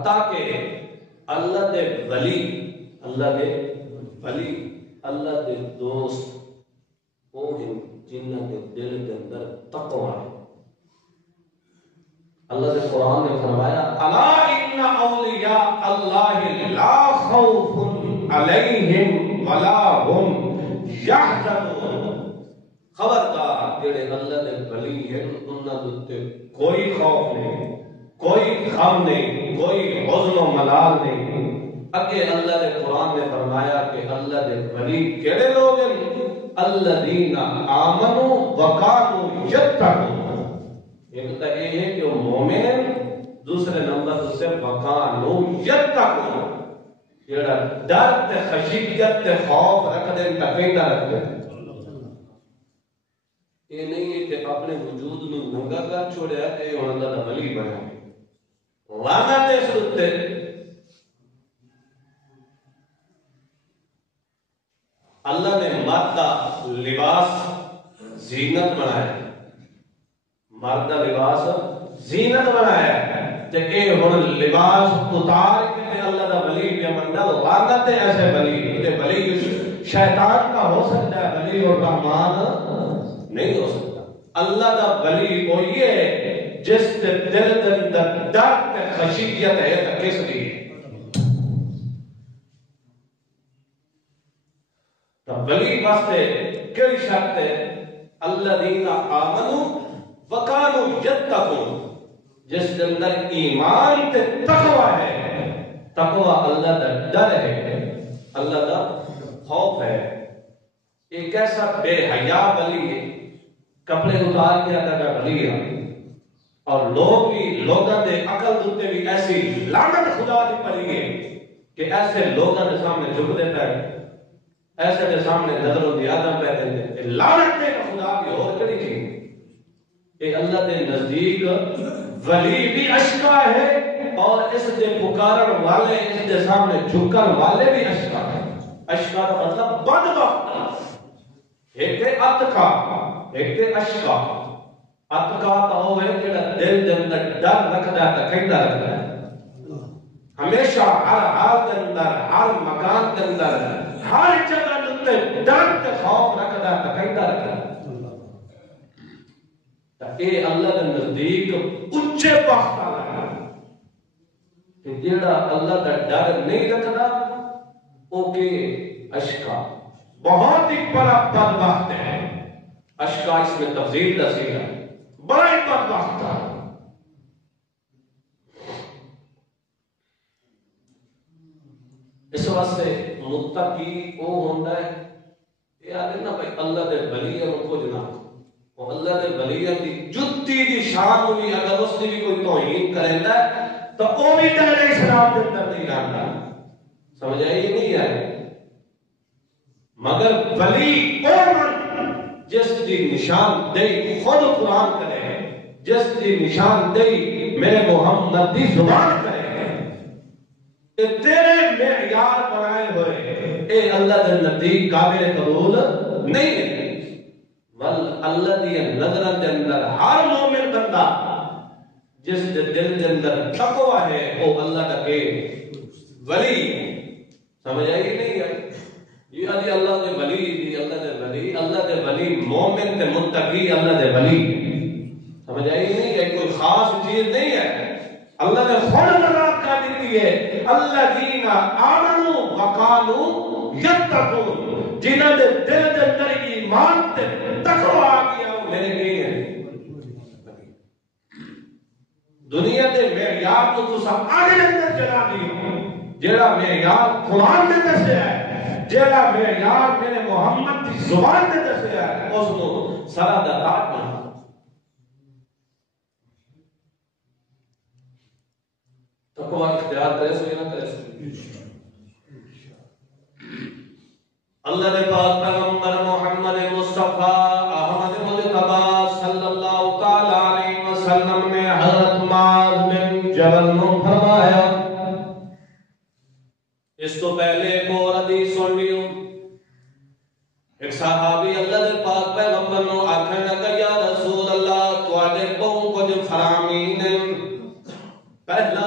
حتیٰ کہ اللہ دے ولی اللہ دے دوست وہ ہیں جنہاں دے دل کے اندر تقوی ہے. اللہ دے قرآن نے فرمایا الا ان اولیاء اللہ لا خوف علیہم ولا هم یحزنون. خبردار جڑے اللہ دے ولی ہیں انہاں دے کوئی خوف نہیں, کوئی غم نہیں, کوئی حزن و ملال نہیں. اگے اللہ نے قرآن نے فرمایا کہ اللہ دے ولی کیڑے لوگ ہیں؟ الذین آمنوا وکانوا یتقون. ایک تو یہ ہے کہ وہ مومن ہیں, دوسرے نمبر سے وکانوا یتقون, جڑا ڈر تے خشیت تے خوف رکھدے ہیں تقیدہ رکھدے ہیں. یہ نہیں ہے کہ اپنے وجود میں ننگا کر چھوڑیا کہ یہ اللہ دا ولی بنا. لعنت اس اتے اللہ نے مرد کا لباس زینت بنایا, مرد کا لباس زینت بنایا تے اے ہن لباس اتار کے اللہ دا ولی پہ بندا. لعنت ہے ایسے ولی تے ولی شیطان کا ہو سکتا ہے, ولی اور رحمان نہیں ہو سکتا. اللہ دا ولی وہی ہے جس دے دل دے اندر ڈر تے خشیت ہے تے کس دی ولی واسطے کئی شرط ہے. الذین آمنوا وکانوا یتقون, جس کے اندر ایمان تے تقوی ہے. تقوی اللہ دا ڈر ہے, اللہ دا خوف ہے. ایک ایسا بے حیا ولی ہے, کپڑے اتار کے اللہ کا ولی ہے, اور لوگ بھی لوگوں دے عقل دوتے بھی ایسی لعنت خدا دی پڑی ہے کہ ایسے لوگوں کے سامنے جھک دیتا ہے, ایسے کے سامنے نظر و دیادم پہ دیتے ہیں. لعنت میں خدا کی اور کڑی چیز کہ اللہ دے نزدیک ولی بھی اشکا ہے اور اس دے پکارن والے اس دے سامنے جھکن والے بھی اشکا ہے. اشکا کا مطلب بدبخت. ایک تے اتقا, ایک تے اشکا. اتقا کا وہ ہے کہ دل دے اندر ڈر رکھدا ہے, تقیدہ رکھدا ہے, ہمیشہ ہر حال کے اندر, ہر مکان کے اندر, ہر جگہ تے ڈر تے خوف رکھدا ہے, تقیدہ رکھدا ہے. اے اللہ کے نزدیک اونچے بخت والا ہے کہ جیڑا اللہ کا ڈر نہیں رکھدا او کہ اشکا بہت ہی بڑا بدبخت ہے. اشکا اس میں تفضیل دسی ہے, بڑا ہی بدبخت ہے. اس واسطے متقی وہ ہوندا ہے یہ آدھے نا بھائی اللہ دے ولی ہے ان کو جناب وہ اللہ دے ولی دی جتی دی شان ہوئی اگر اس نے بھی کوئی توہین کریندا ہے تو وہ بھی دائرہ اسلام کے اندر نہیں رہتا. سمجھ آئی نہیں ہے؟ مگر ولی اور جس دی نشان دہی خود قرآن کرے, جس دی نشان دہی میرے محمد دی زبان کرے, تیرے معیار بنائے ہوئے اے اللہ دے نزدیک قابل قبول نہیں ہے. اللہ دی نظر دے اندر ہر مومن بندہ جس دے دل دے اندر تقوی ہے وہ اللہ کا کہ ولی. سمجھ آئی نہیں ہے؟ یہ اللہ دے ولی دی, اللہ دے ولی, اللہ دے ولی مومن تے متقی اللہ دے ولی. سمجھ آئی نہیں ہے؟ کوئی خاص چیز نہیں ہے. اللہ نے خود مراد کا دیتی ہے الذین آمنوا وکانوا یتقون, جنہاں دے دل دے اندر ایمان تے تقوی آ گیا وہ میرے نہیں ہے. دنیا دے معیار کو تساں آگے اندر چلا دیو, جیڑا معیار قرآن نے دسیا ہے, جیڑا معیار میرے محمد کی زبان نے دسیا ہے, اس کو سارا دراٹ بنا. تقوی اختیار کرے سو یا نہ کرے سو. اللہ نے پاک پیغمبر محمد مصطفیٰ احمد مجتبی صلی اللہ تعالی علیہ وسلم نے حضرت معاذ بن جبل کو فرمایا. اس تو پہلے ایک اور حدیث سن لیو. ایک صحابی اللہ دے پاک پیغمبر نو آکھن لگا یا رسول اللہ تواڈے کو کچھ فرامین پہلا